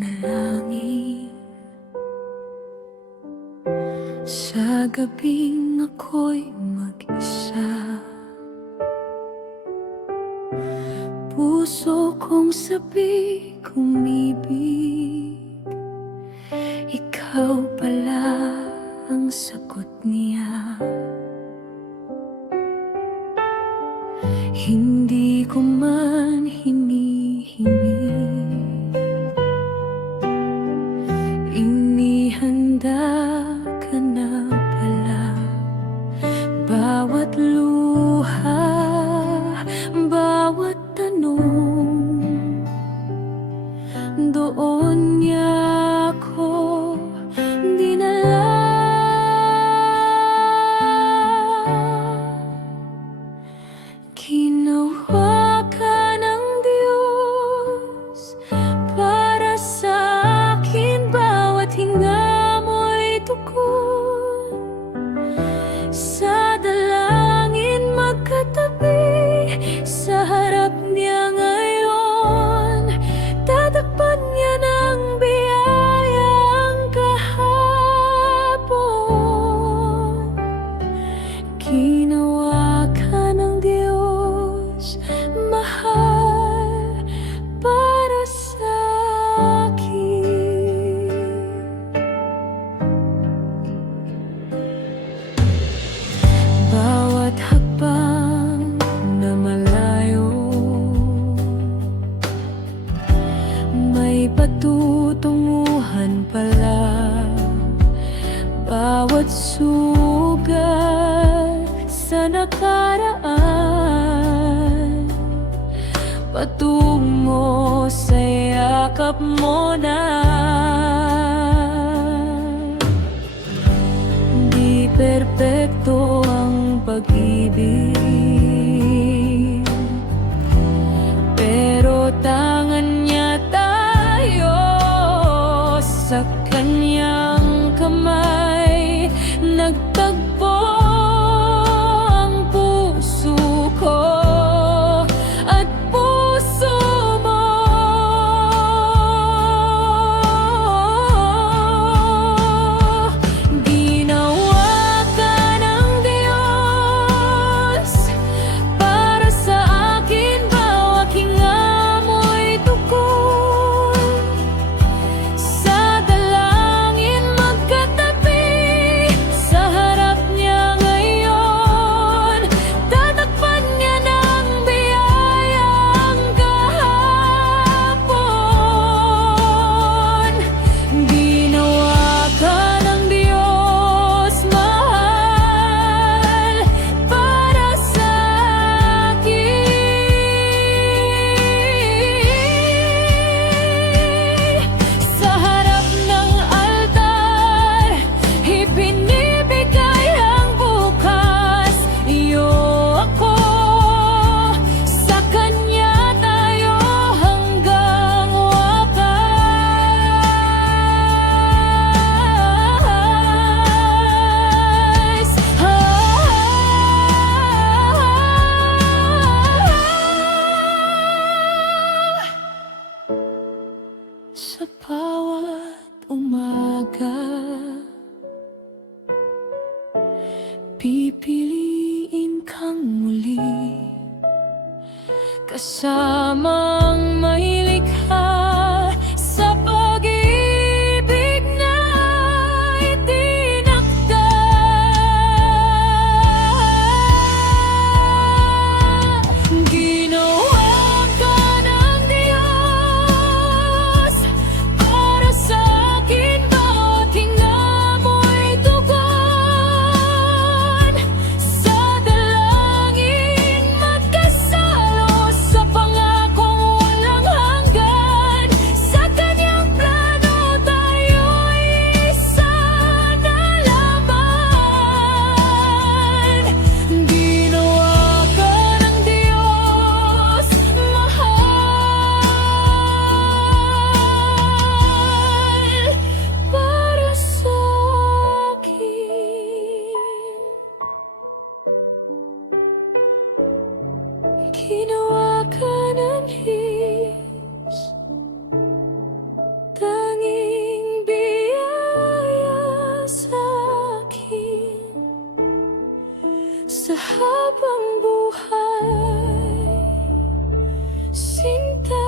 panalangin sa gabing ako'y mag-isa. Puso kong sabik umibig, ikaw pala ang sagot niya. Hindi ko man hinihingi, inihanda ka na pala. Bawat luha, bawat tanong, doon niya ako dinala. Ginawa ka ng Diyos para sa akin, bawat hinga mo'y tugon. Sa dalangin magkatabi, sa harap niya ngayon, tatakpan niya ng biyaya ang kahapon. Ginawa ka ng Diyos, mahal, para sa akin. Bawat hakbang na malayo, may patutunguhan pala. Bawat sugat sa nakaraan, patungo sa yakap mo na. Di perpekto ang pag-ibig, pero tangan niya tayo. Sa kanyang kamay nagtagpo ang puso ko at puso mo. Ginawa ka ng Diyos para sa akin, bawat hinga mo'y tugon. Sa dalangin magkatabi, sa harap niya ngayon, tatakpan niya ng biyaya ang kahapon. Ginawa ka ng Diyos, mahal, para sa akin. Sa harap ng altar, ipinibigay ang bukas. Iyo ako, sa Kanya tayo hanggang wakas. Sa bawat umaga, pipiliin kang muli, kasamang may likha sa pag-ibig na itinakda. Ginawa ka ng Diyos para sa akin, bawat hinga mo'y tugon. Sa dalangin magkasalo, sa pangakong walang hanggan. Sinta